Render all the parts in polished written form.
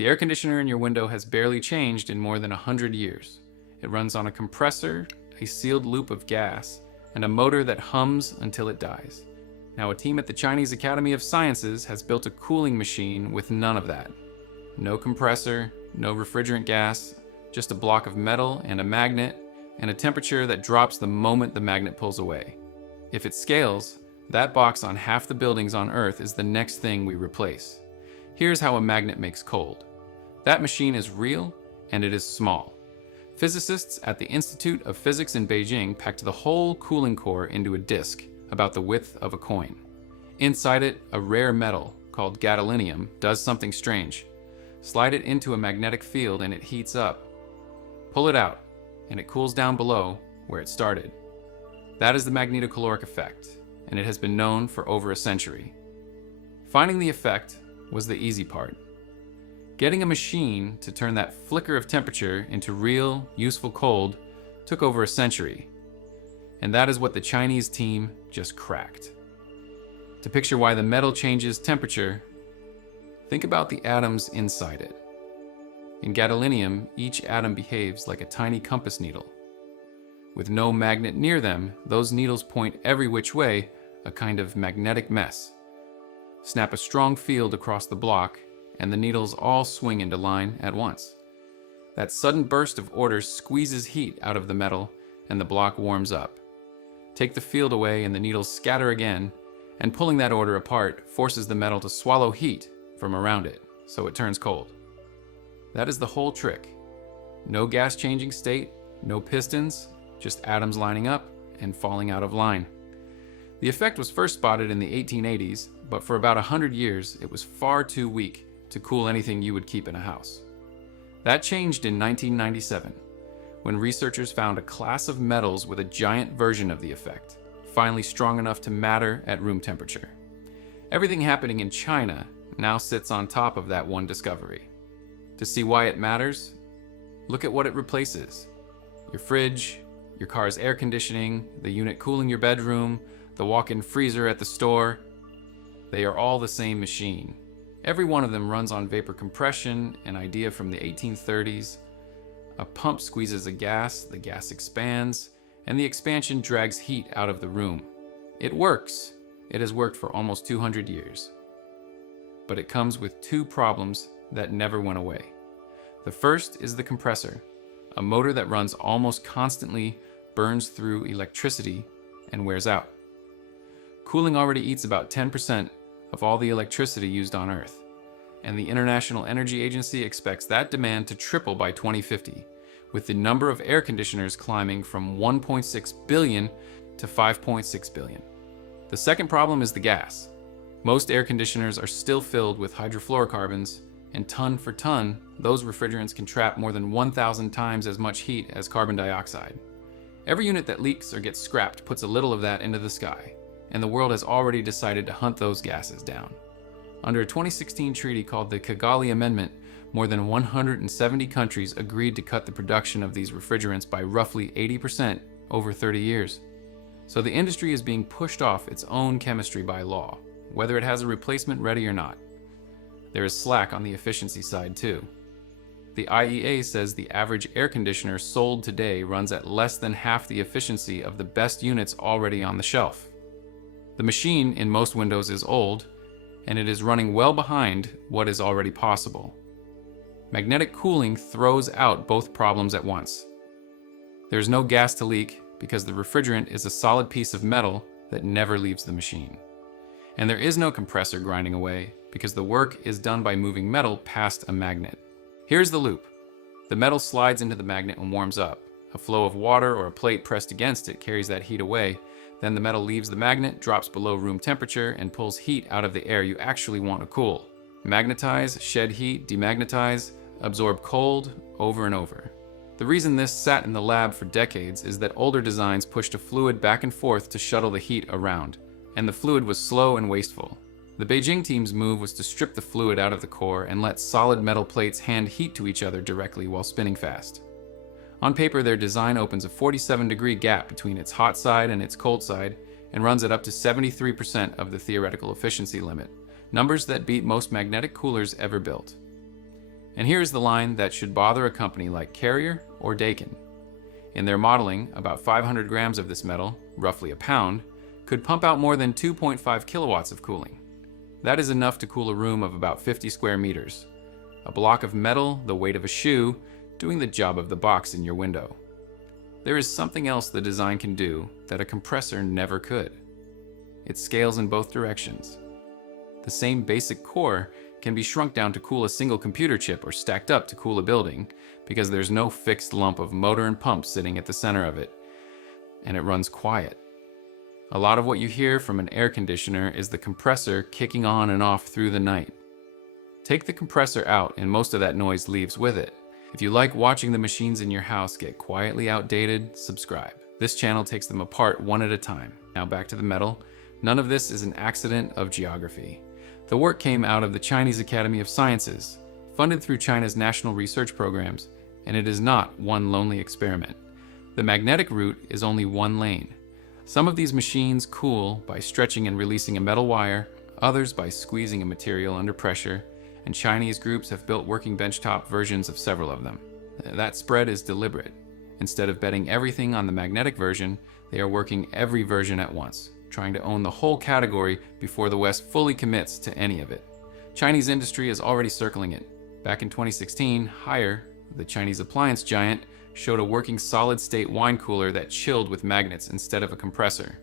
The air conditioner in your window has barely changed in more than 100 years. It runs on a compressor, a sealed loop of gas, and a motor that hums until it dies. Now, a team at the Chinese Academy of Sciences has built a cooling machine with none of that. No compressor, no refrigerant gas, just a block of metal and a magnet, and a temperature that drops the moment the magnet pulls away. If it scales, that box on half the buildings on Earth is the next thing we replace. Here's how a magnet makes cold. That machine is real, and it is small. Physicists at the Institute of Physics in Beijing packed the whole cooling core into a disc about the width of a coin. Inside it, a rare metal called gadolinium does something strange. Slide it into a magnetic field and it heats up. Pull it out, and it cools down below where it started. That is the magnetocaloric effect, and it has been known for over a century. Finding the effect was the easy part. Getting a machine to turn that flicker of temperature into real, useful cold took over a century. And that is what the Chinese team just cracked. To picture why the metal changes temperature, think about the atoms inside it. In gadolinium, each atom behaves like a tiny compass needle. With no magnet near them, those needles point every which way, a kind of magnetic mess. Snap a strong field across the block, and the needles all swing into line at once. That sudden burst of order squeezes heat out of the metal, and the block warms up. Take the field away and the needles scatter again, and pulling that order apart forces the metal to swallow heat from around it, so it turns cold. That is the whole trick. No gas-changing state, no pistons, just atoms lining up and falling out of line. The effect was first spotted in the 1880s, but for about 100 years it was far too weak to cool anything you would keep in a house. That changed in 1997, when researchers found a class of metals with a giant version of the effect, finally strong enough to matter at room temperature. Everything happening in China now sits on top of that one discovery. To see why it matters, look at what it replaces. Your fridge, your car's air conditioning, the unit cooling your bedroom, the walk-in freezer at the store. They are all the same machine. Every one of them runs on vapor compression, an idea from the 1830s. A pump squeezes a gas, the gas expands, and the expansion drags heat out of the room. It works. It has worked for almost 200 years. But it comes with two problems that never went away. The first is the compressor, a motor that runs almost constantly, burns through electricity, and wears out. Cooling already eats about 10% of all the electricity used on Earth, and the International Energy Agency expects that demand to triple by 2050, with the number of air conditioners climbing from 1.6 billion to 5.6 billion. The second problem is the gas. Most air conditioners are still filled with hydrofluorocarbons, and ton for ton, those refrigerants can trap more than 1,000 times as much heat as carbon dioxide. Every unit that leaks or gets scrapped puts a little of that into the sky, and the world has already decided to hunt those gases down. Under a 2016 treaty called the Kigali Amendment, more than 170 countries agreed to cut the production of these refrigerants by roughly 80% over 30 years. So the industry is being pushed off its own chemistry by law, whether it has a replacement ready or not. There is slack on the efficiency side too. The IEA says the average air conditioner sold today runs at less than half the efficiency of the best units already on the shelf. The machine in most windows is old, and it is running well behind what is already possible. Magnetic cooling throws out both problems at once. There is no gas to leak because the refrigerant is a solid piece of metal that never leaves the machine. And there is no compressor grinding away because the work is done by moving metal past a magnet. Here's the loop. The metal slides into the magnet and warms up. A flow of water or a plate pressed against it carries that heat away. Then the metal leaves the magnet, drops below room temperature, and pulls heat out of the air you actually want to cool. Magnetize, shed heat, demagnetize, absorb cold, over and over. The reason this sat in the lab for decades is that older designs pushed a fluid back and forth to shuttle the heat around, and the fluid was slow and wasteful. The Beijing team's move was to strip the fluid out of the core and let solid metal plates hand heat to each other directly while spinning fast. On paper, their design opens a 47-degree gap between its hot side and its cold side and runs it up to 73% of the theoretical efficiency limit, numbers that beat most magnetic coolers ever built. And here's the line that should bother a company like Carrier or Daikin. In their modeling, about 500 grams of this metal, roughly a pound, could pump out more than 2.5 kilowatts of cooling. That is enough to cool a room of about 50 square meters. A block of metal, the weight of a shoe, doing the job of the box in your window. There is something else the design can do that a compressor never could. It scales in both directions. The same basic core can be shrunk down to cool a single computer chip or stacked up to cool a building because there's no fixed lump of motor and pump sitting at the center of it, and it runs quiet. A lot of what you hear from an air conditioner is the compressor kicking on and off through the night. Take the compressor out and most of that noise leaves with it. If you like watching the machines in your house get quietly outdated, subscribe. This channel takes them apart one at a time. Now back to the metal. None of this is an accident of geography. The work came out of the Chinese Academy of Sciences, funded through China's national research programs, and it is not one lonely experiment. The magnetic route is only one lane. Some of these machines cool by stretching and releasing a metal wire, others by squeezing a material under pressure, and Chinese groups have built working benchtop versions of several of them. That spread is deliberate. Instead of betting everything on the magnetic version, they are working every version at once, trying to own the whole category before the West fully commits to any of it. Chinese industry is already circling it. Back in 2016, Haier, the Chinese appliance giant, showed a working solid-state wine cooler that chilled with magnets instead of a compressor.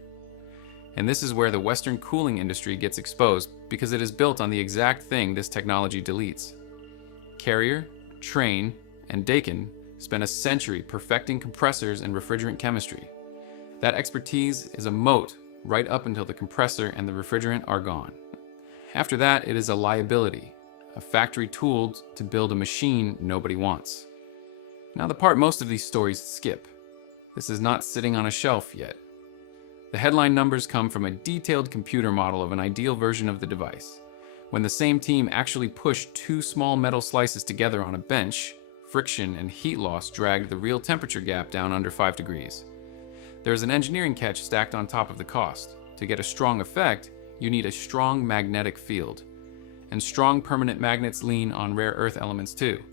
And this is where the Western cooling industry gets exposed because it is built on the exact thing this technology deletes. Carrier, Trane, and Daikin spent a century perfecting compressors and refrigerant chemistry. That expertise is a moat right up until the compressor and the refrigerant are gone. After that, it is a liability, a factory tool to build a machine nobody wants. Now the part most of these stories skip. This is not sitting on a shelf yet. The headline numbers come from a detailed computer model of an ideal version of the device. When the same team actually pushed two small metal slices together on a bench, friction and heat loss dragged the real temperature gap down under 5 degrees. There is an engineering catch stacked on top of the cost. To get a strong effect, you need a strong magnetic field. And strong permanent magnets lean on rare earth elements too.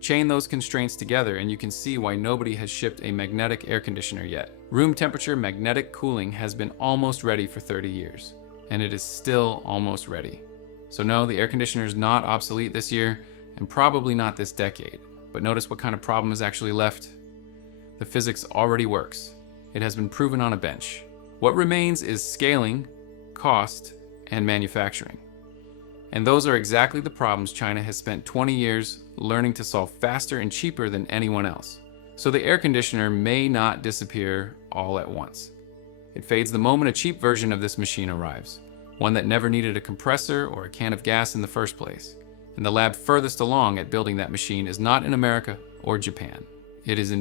Chain those constraints together and you can see why nobody has shipped a magnetic air conditioner yet. Room temperature magnetic cooling has been almost ready for 30 years, and it is still almost ready. So no, the air conditioner is not obsolete this year, and probably not this decade. But notice what kind of problem is actually left. The physics already works. It has been proven on a bench. What remains is scaling, cost, and manufacturing. And those are exactly the problems China has spent 20 years learning to solve faster and cheaper than anyone else. So the air conditioner may not disappear all at once. It fades the moment a cheap version of this machine arrives, one that never needed a compressor or a can of gas in the first place. And the lab furthest along at building that machine is not in America or Japan. It is in